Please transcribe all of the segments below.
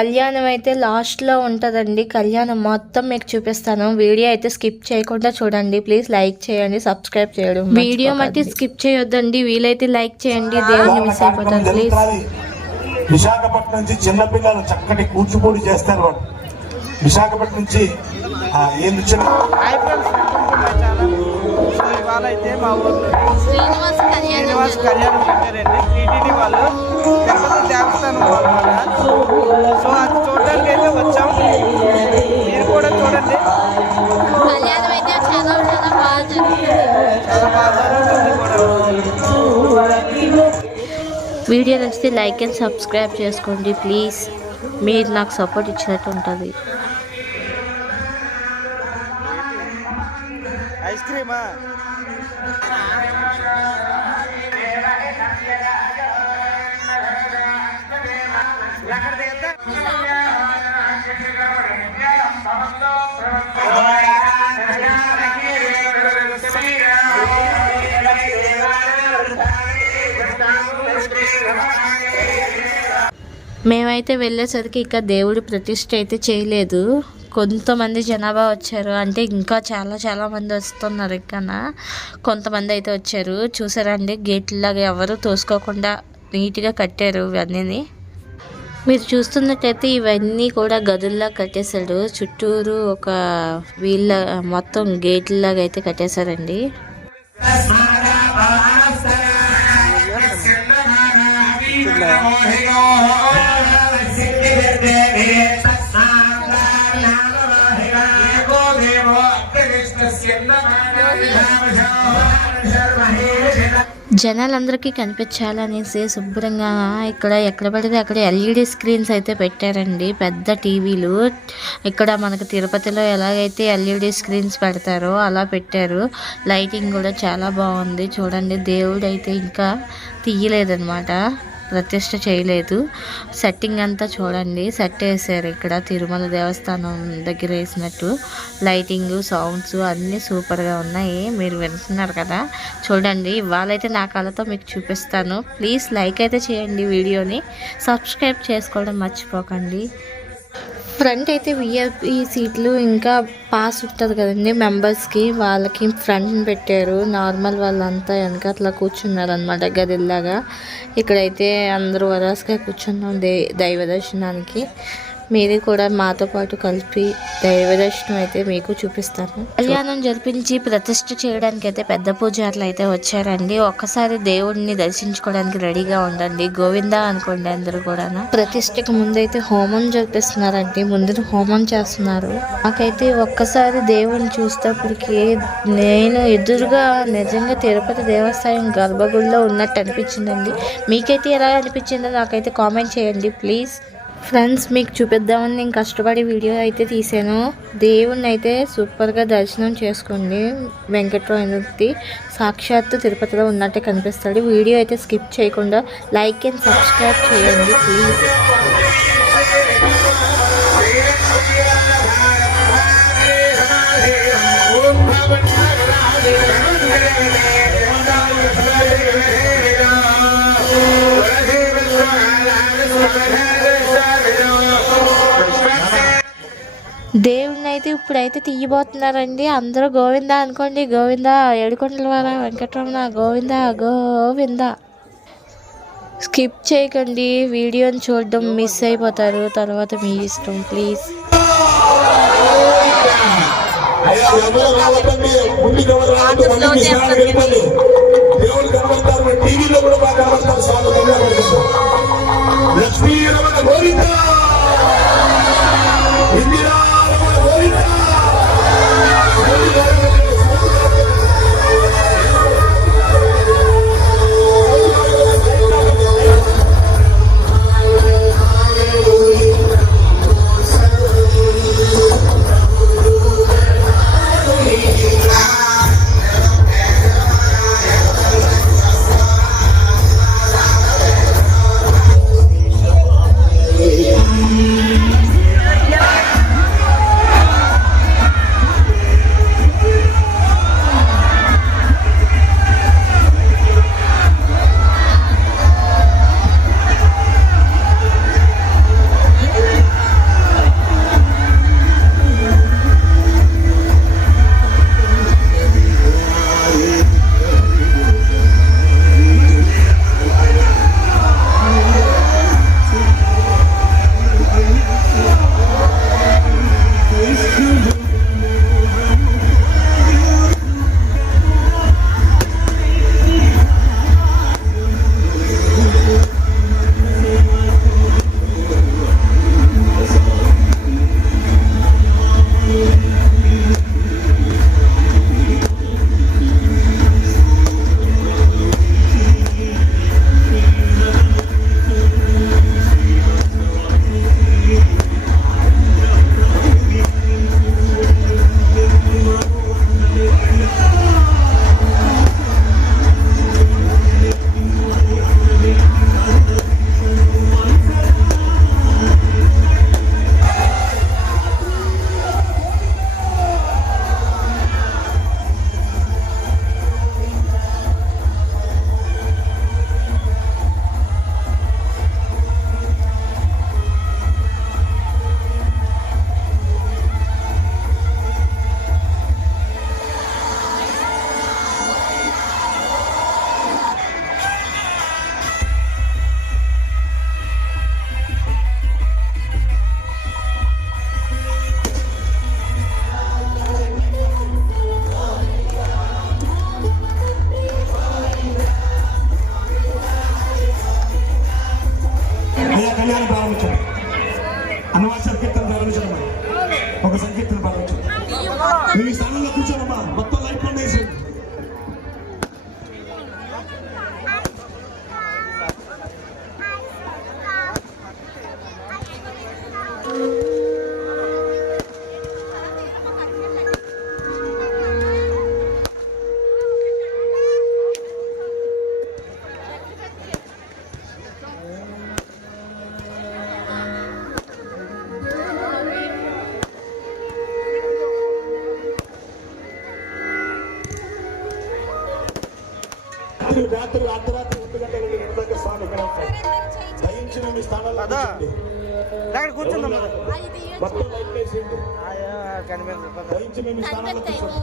కళ్యాణం అయితే లాస్ట్లో ఉంటుందండి. కళ్యాణం మొత్తం మీకు చూపిస్తాను. వీడియో అయితే స్కిప్ చేయకుండా చూడండి. ప్లీజ్ లైక్ చేయండి, సబ్స్క్రైబ్ చేయడం వీడియో మట్టి స్కిప్ చేయొద్దండి. వీలైతే లైక్ చేయండి, దేవుడిని మిస్ అయిపోతారు ప్లీజ్. విశాఖపట్నం నుంచి చిన్నపిల్లలు చక్కటి కూచిపూడి చేస్తారు. వాళ్ళు విశాఖపట్నం నుంచి ఇవాళ అయితే మా ఊర్లో శ్రీనివాస్ కళ్యాణం పెట్టారండి. టీటీడీ వాళ్ళు తిరుపతి దేవస్థానం అనమాట. సో అది చూడడానికి అయితే వచ్చాం. మీరు కూడా చూడండి. కళ్యాణం అయితే చాలా బాగా జరుగుతుంది కూడా. వీడియో నచ్చితే లైక్ అండ్ సబ్స్క్రైబ్ చేసుకోండి ప్లీజ్. మీరు నాకు సపోర్ట్ ఇచ్చినట్టు ఉంటుంది. ఐస్ క్రీమా మేమైతే వెళ్ళేసరికి ఇక దేవుడి ప్రతిష్ఠ అయితే చేయలేదు. కొంతమంది జనాభా వచ్చారు, అంటే ఇంకా చాలా మంది వస్తున్నారు. ఇక్కడ కొంతమంది అయితే వచ్చారు. చూసారండి, గేట్లాగా ఎవరు తోసుకోకుండా నీట్గా కట్టారు ఇవన్నీ. మీరు చూస్తున్నట్టయితే ఇవన్నీ కూడా గదుల్లా కట్టేశాడు. చుట్టూరు ఒక వీళ్ళ మొత్తం గేట్లాగా అయితే కట్టేశారండి. జనాలందరికీ కనిపించాలనేసి శుభ్రంగా ఇక్కడ ఎక్కడ పడితే అక్కడ ఎల్ఈడి స్క్రీన్స్ అయితే పెట్టారండి. పెద్ద టీవీలు ఇక్కడ మనకు తిరుపతిలో ఎలాగైతే ఎల్ఈడి స్క్రీన్స్ పెడతారో అలా పెట్టారు. లైటింగ్ కూడా చాలా బాగుంది. చూడండి, దేవుడు అయితే ఇంకా తీయలేదన్నమాట, ప్రతిష్ఠ చేయలేదు. సెట్టింగ్ అంతా చూడండి, సెట్ వేసారు. ఇక్కడ తిరుమల దేవస్థానం దగ్గర వేసినట్టు లైటింగ్, సౌండ్స్ అన్నీ సూపర్గా ఉన్నాయి. మీరు వింటున్నారు కదా, చూడండి. ఇవాళైతే నా కళ్ళతో మీకు చూపిస్తాను. ప్లీజ్ లైక్ అయితే చేయండి, వీడియోని సబ్స్క్రైబ్ చేసుకోవడం మర్చిపోకండి. ఫ్రంట్ అయితే విఐపి సీట్లు, ఇంకా పాస్ ఉంటుంది కదండి మెంబర్స్కి, వాళ్ళకి ఫ్రంట్ పెట్టారు. నార్మల్ వాళ్ళంతా వెనక అట్లా కూర్చున్నారు అనమాట గదిలాగా. ఇక్కడైతే అందరూ వరాసుగా కూర్చున్నాం దైవ దర్శనానికి. మీరు కూడా మాతో పాటు కలిపి దైవ దర్శనం అయితే మీకు చూపిస్తాను. కళ్యాణం జరిపించి ప్రతిష్ఠ చేయడానికి అయితే పెద్ద పూజారులు అయితే వచ్చారండి. ఒక్కసారి దేవుడిని దర్శించుకోవడానికి రెడీగా ఉండండి. గోవిందా అనుకోండి అందరూ కూడా. ప్రతిష్ఠకు ముందైతే హోమం జరిపిస్తున్నారండి. ముందు హోమం చేస్తున్నారు. నాకైతే ఒక్కసారి దేవుడిని చూసేటప్పటికి నేను ఎదురుగా నిజంగా తిరుపతి దేవస్థానం గర్భగుడిలో ఉన్నట్టు అనిపించిందండి. మీకైతే ఎలా అనిపించిందో నాకైతే కామెంట్ చేయండి ప్లీజ్. ఫ్రెండ్స్, మీకు చూపిద్దామని నేను కష్టపడి వీడియో అయితే తీసాను. దేవుణ్ణి అయితే సూపర్గా దర్శనం చేసుకోండి. వెంకటరమణమూర్తి సాక్షాత్తు తిరుపతిలో ఉన్నట్టే కనిపిస్తాడు. వీడియో అయితే స్కిప్ చేయకుండా లైక్ అండ్ సబ్స్క్రైబ్ చేయండి ప్లీజ్. దేవుడిని అయితే ఇప్పుడైతే తీయబోతున్నారండి. అందరూ గోవిందా అనుకోండి. గోవిందా ఏడుకొండల వార వెంకటరమణ గోవిందా గోవిందా. స్కిప్ చేయకండి, వీడియోని చూడడం మిస్ అయిపోతారు. తర్వాత మీ ఇష్టం ప్లీజ్. అన్నమాట సంకీర్తన ప్రారంభించడమ్మా, ఒక సంకీర్తన ప్రారంభించండి. మీ స్థానంలో కూర్చోనమ్మా, మొత్తం లైట్ పండేసి. రాత్రి అర్ధరాత్రి 1 గంటల 2 గంటల స్వామి ఇక్కడ ఉంటాడు. దయించిన మీ స్థానంలో కూర్చోండి. అక్కడ కూర్చుందాం మొత్తం లైట్ వేసింది. కనిపించదు. దయించిన మీ స్థానంలో కూర్చోండి.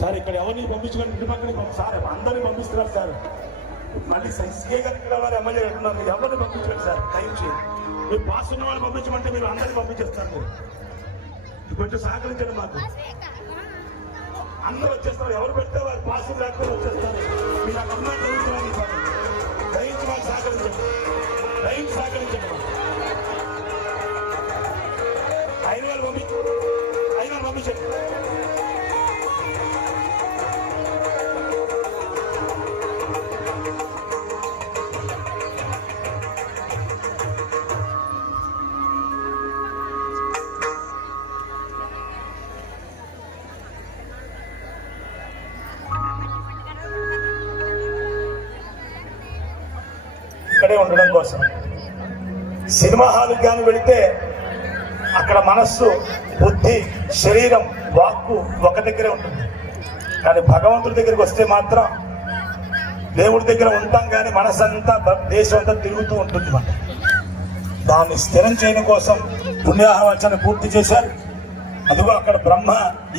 సార్ ఇక్కడ ఎవరిని పంపించుకొని ఇంటి పక్కన సార్ అందరినీ పంపిస్తున్నారు సార్. మళ్ళీ సైన్స్కే గారు ఇక్కడ వారు ఎమ్మెల్యే అంటున్నారు, మీరు ఎవరిని పంపించండి సార్. దయించి మీరు పాస్ ఉన్న వాళ్ళు పంపించమంటే మీరు అందరినీ పంపించేస్తారు. మీరు కొంచెం సహకరించండి మాకు. అందరూ వచ్చేస్తారు, ఎవరు పెడితే వారు పాసింగ్ లేకపోతే వచ్చేస్తారు. మీరు ఆ కన్నా దయించి మాకు సహకరించండి, దయించి సహకరించండి. అయిన వాళ్ళు పంపించండి. ఇక్కడే ఉండడం కోసం సినిమా హాల్కి కానీ వెళితే అక్కడ మనస్సు, బుద్ధి, శరీరం, వాక్కు ఒక దగ్గరే ఉంటుంది. కానీ భగవంతుడి దగ్గరికి వస్తే మాత్రం దేవుడి దగ్గర ఉంటాం, కానీ మనసంతా దేశం అంతా తిరుగుతూ ఉంటుంది. మనం దాన్ని స్థిరం చేయడం కోసం పుణ్యాహవచన పూర్తి చేశారు. అదిగో అక్కడ బ్రహ్మ,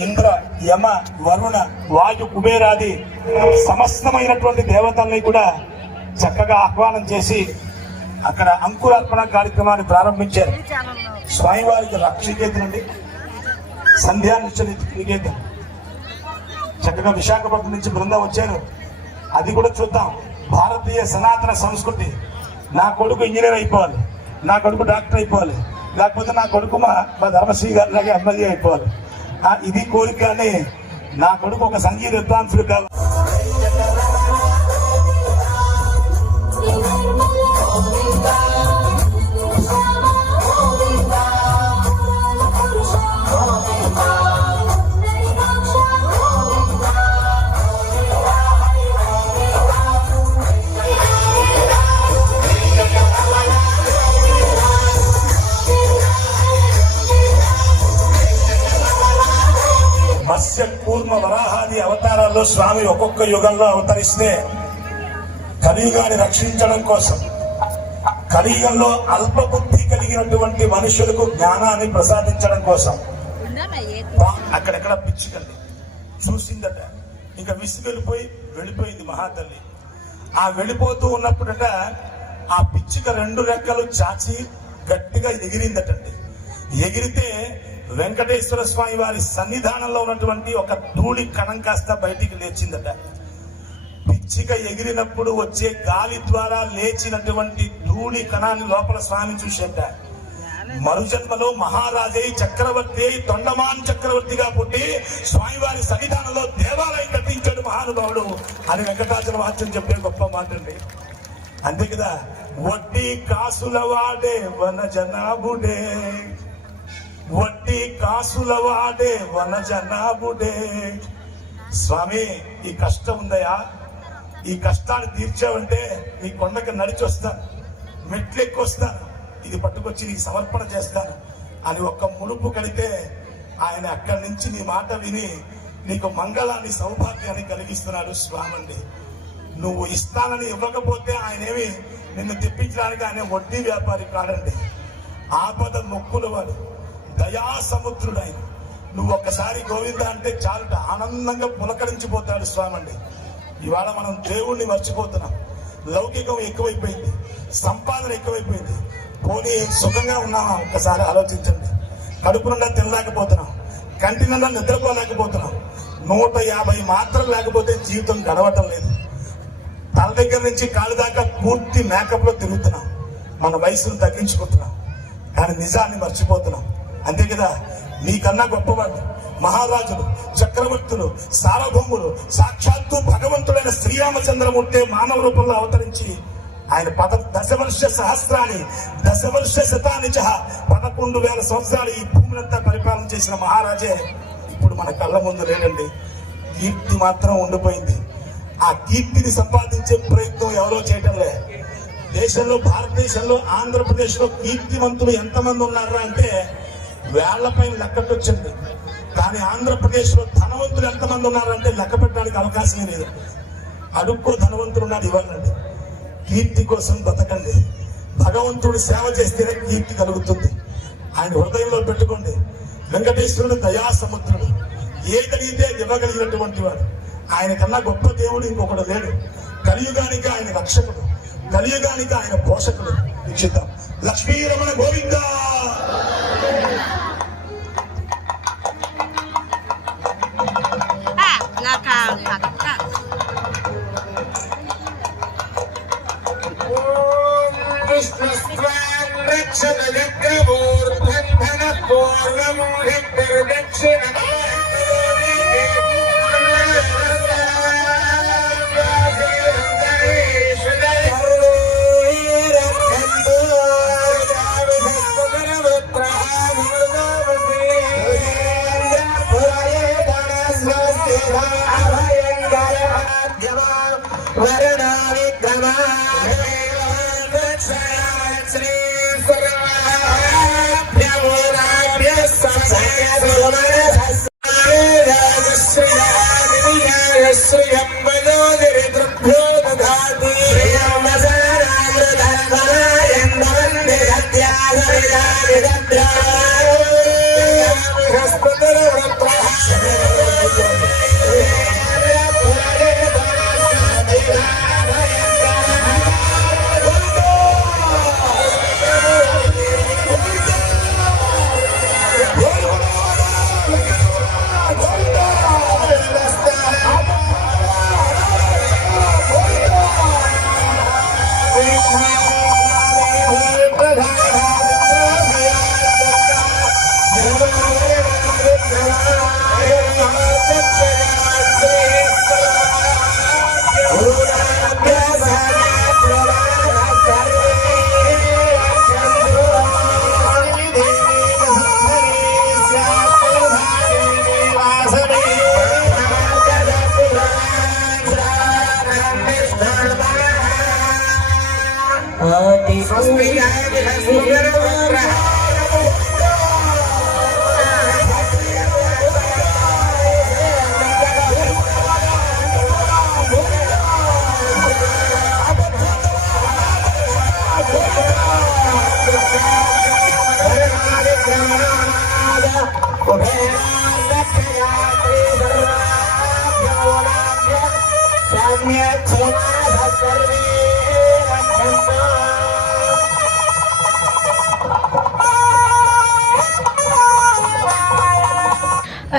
ఇంద్ర, యమ, వరుణ, వాయు, కుబేరాది సమస్తమైనటువంటి దేవతల్ని కూడా చక్కగా ఆహ్వానం చేసి అక్కడ అంకురార్పణ కార్యక్రమాన్ని ప్రారంభించారు. స్వామివారికి రక్షికేతనండి, సంధ్యానికేతనం. చక్కగా విశాఖపట్నం నుంచి బృందం వచ్చారు, అది కూడా చూద్దాం. భారతీయ సనాతన సంస్కృతి. నా కొడుకు ఇంజనీర్ అయిపోవాలి, నా కొడుకు డాక్టర్ అయిపోవాలి, లేకపోతే నా కొడుకు మా ధర్మశ్రీ గారి లాగా ఎమ్మెల్యే అయిపోవాలి. ఇది కోరిక. కానీ నా కొడుకు ఒక సంగీత విద్వాంసుడు కావాలి. మత్స్య కూర్మ వరాహాది అవతారాల్లో స్వామి ఒక్కొక్క యుగంలో అవతరిస్తే కలియుగాన్ని రక్షించడం కోసం, కలియుగంలో అల్ప బుద్ధి కలిగినటువంటి మనుషులకు జ్ఞానాన్ని ప్రసాదించడం కోసం అక్కడెక్కడ పిచ్చికల్లి చూసిందట. ఇంకా విసిగి వెళ్ళిపోయింది మహాతల్లి. ఆ వెళ్ళిపోతూ ఉన్నప్పుడట ఆ పిచ్చిక 2 రెక్కలు చాచి గట్టిగా ఎగిరిందటండి. ఎగిరితే వెంకటేశ్వర స్వామి వారి సన్నిధానంలో ఉన్నటువంటి ఒక ధూళి కణం కాస్త బయటికి లేచిందట. పిచ్చిక ఎగిరినప్పుడు వచ్చే గాలి ద్వారా లేచినటువంటి ధూళి కణాన్ని లోపల స్వామి చూసేట. మరుజన్మలో మహారాజై చక్రవర్తి తొండమాన్ చక్రవర్తిగా పుట్టి స్వామివారి సన్నిధానంలో దేవాలయం కట్టించాడు మహానుభావుడు అని వెంకటాచల మహత్యం చెప్పే గొప్ప మాట అండి. అంతే కదా, వడ్డీ కాసుల వాడే వన జనాభుడే, వడ్డీ కాసుల వాడే వన జనాభుడే. స్వామి ఈ కష్టం ఉందయా, ఈ కష్టాన్ని తీర్చావంటే నీ కొండకి నడిచి వస్తాను, మెట్లెక్కి వస్తాను, ఇది పట్టుకొచ్చి నీకు సమర్పణ చేస్తాను అని ఒక్క ముడుపు కడితే ఆయన అక్కడి నుంచి నీ మాట విని నీకు మంగళాన్ని, సౌభాగ్యాన్ని కలిగిస్తున్నాడు స్వామండి. నువ్వు ఇస్తానని ఇవ్వకపోతే ఆయనేమి నిన్ను తెప్పించడానికి ఆయన వడ్డీ వ్యాపారి కాడండి. ఆపద మొక్కుల వాడు, దయా సముద్రుడు ఆయన. నువ్వు ఒక్కసారి గోవింద అంటే చాలుట ఆనందంగా పులకరించిపోతాడు స్వామండి. ఇవాళ మనం దేవుణ్ణి మర్చిపోతున్నాం. లౌకికం ఎక్కువైపోయింది, సంపాదన ఎక్కువైపోయింది. పోనీ సుఖంగా ఉన్నామా ఒక్కసారి ఆలోచించండి. కడుపు నిండా తినలేకపోతున్నాం, కంటి నిండా నిద్రపోలేకపోతున్నాం, 150 మాత్రలు లేకపోతే జీవితం గడవటం లేదు. తల దగ్గర నుంచి కాలు దాకా పూర్తి మేకప్ లో తిరుగుతున్నాం. మన వయసును తగ్గించుకుంటున్నాం, కానీ నిజాన్ని మర్చిపోతున్నాం. అంతే కదా, నీకన్నా గొప్పవాళ్ళు, మహారాజులు, చక్రవర్తులు, సార్వభౌములు, సాక్షాత్తు భగవంతుడైన శ్రీరామచంద్రమూర్తి మానవ రూపంలో అవతరించి ఆయన దశవర్ష సహస్రాన్ని దశవర్ష శతాన్ని 11,000 సంవత్సరాలు ఈ భూమినంతా పరిపాలన చేసిన మహారాజే ఇప్పుడు మన కళ్ళ ముందు లేడండి. కీర్తి మాత్రం ఉండిపోయింది. ఆ కీర్తిని సంపాదించే ప్రయత్నం ఎవరో చేయటం లే. దేశంలో, భారతదేశంలో, ఆంధ్రప్రదేశ్ లో కీర్తివంతులు ఎంతమంది ఉన్నారా అంటే వేళ్లపైన లెక్కటొచ్చింది. కానీ ఆంధ్రప్రదేశ్ లో ధనవంతులు ఎంతమంది ఉన్నారంటే లెక్క పెట్టడానికి అవకాశమే లేదు. అడుక్కో ధనవంతులు ఉన్నాడు ఇవ్వాలండి. కీర్తి కోసం బతకండి. భగవంతుడు సేవ చేస్తేనే కీర్తి కలుగుతుంది. ఆయన హృదయంలో పెట్టుకోండి. వెంకటేశ్వరుడు దయా సముద్రుడు, ఏదడిగితే ఇవ్వగలిగినటువంటి వాడు. ఆయన కన్నా గొప్ప దేవుడు ఇంకొకడు లేడు. కలియుగానికి ఆయన రక్షకుడు, కలియుగానికి ఆయన పోషకుడు. వీక్షిద్దాం. లక్ష్మీ రమణ గోవింద.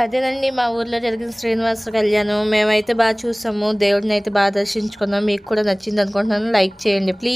అదేనండి మా ఊర్లో జరిగిన శ్రీనివాస కళ్యాణం. మేమైతే బాగా చూసాము, దేవుడిని అయితే బాగా దర్శించుకున్నాం. మీకు కూడా నచ్చింది అనుకుంటున్నాను. లైక్ చేయండి ప్లీజ్.